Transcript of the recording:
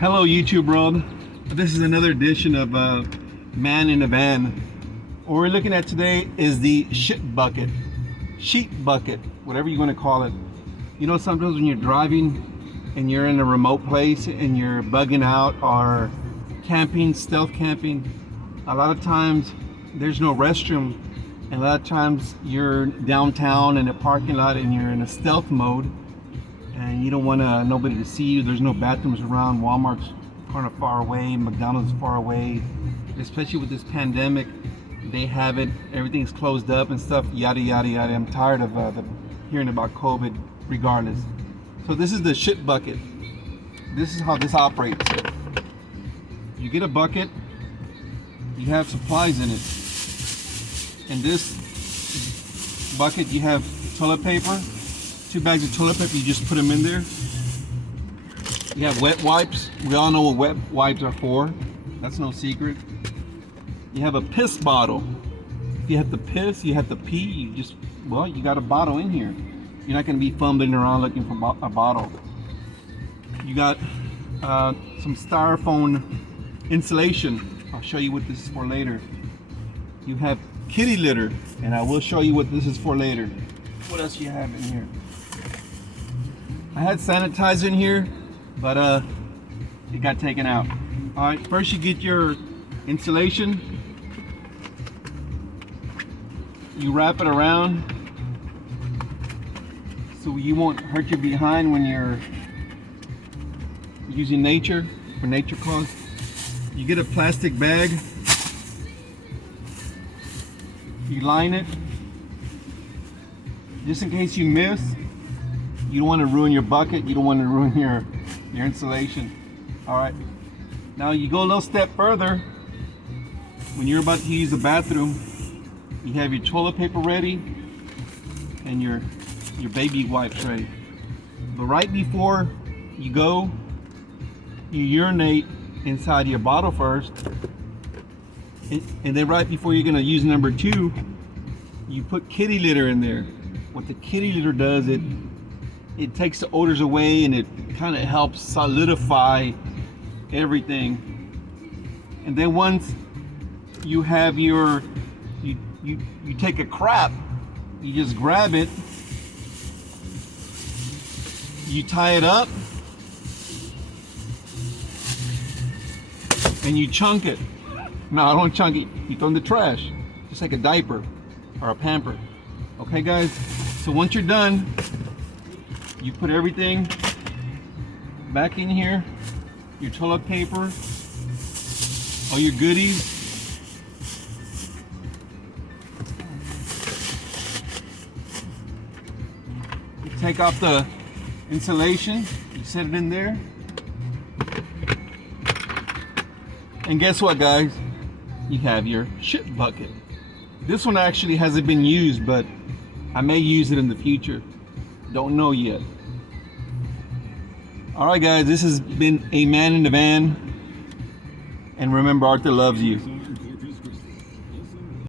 Hello YouTube world. This is another edition of Man in a Van. What we're looking at today is the shit bucket, sheet bucket, whatever you want to call it. You know, sometimes when you're driving and you're in a remote place and you're bugging out or camping, stealth camping, a lot of times there's no restroom, and a lot of times you're downtown in a parking lot and you're in a stealth mode and you don't want nobody to see you. There's no bathrooms around. Walmart's kind of far away, McDonald's far away, especially with this pandemic. They have it, everything's closed up and stuff, yada yada yada. I'm tired of hearing about COVID regardless. So this is the shit bucket. This is how this operates. You get a bucket, you have supplies in it. In this bucket you have toilet paper, 2 bags of toilet paper, you just put them in there. You have wet wipes. We all know what wet wipes are for. That's no secret. You have a piss bottle. If you have to piss, you have to pee, you got a bottle in here. You're not going to be fumbling around looking for a bottle. You got some styrofoam insulation. I'll show you what this is for later. You have kitty litter, and I will show you what this is for later. What else you have in here? I had sanitizer in here, but it got taken out. All right, first you get your insulation. You wrap it around so you won't hurt your behind when you're using nature for nature cause. You get a plastic bag. You line it just in case you miss. You don't want to ruin your bucket. You don't want to ruin your insulation. All right. Now you go a little step further. When you're about to use the bathroom, you have your toilet paper ready and your baby wipes ready. But right before you go, you urinate inside your bottle first, and then right before you're gonna use number 2, you put kitty litter in there. What the kitty litter does, it takes the odors away and it kind of helps solidify everything. And then once you have you take a crap, you just grab it, you tie it up, and you chunk it. No, I don't chunk it. You throw in the trash, just like a diaper or a pamper. Okay, guys. So once you're done, you put everything back in here. Your toilet paper, all your goodies. You take off the insulation. You set it in there. And guess what, guys? You have your shit bucket. This one actually hasn't been used, but I may use it in the future. Don't know yet. All right, guys, this has been a Man in the Van. And remember, Arthur loves you.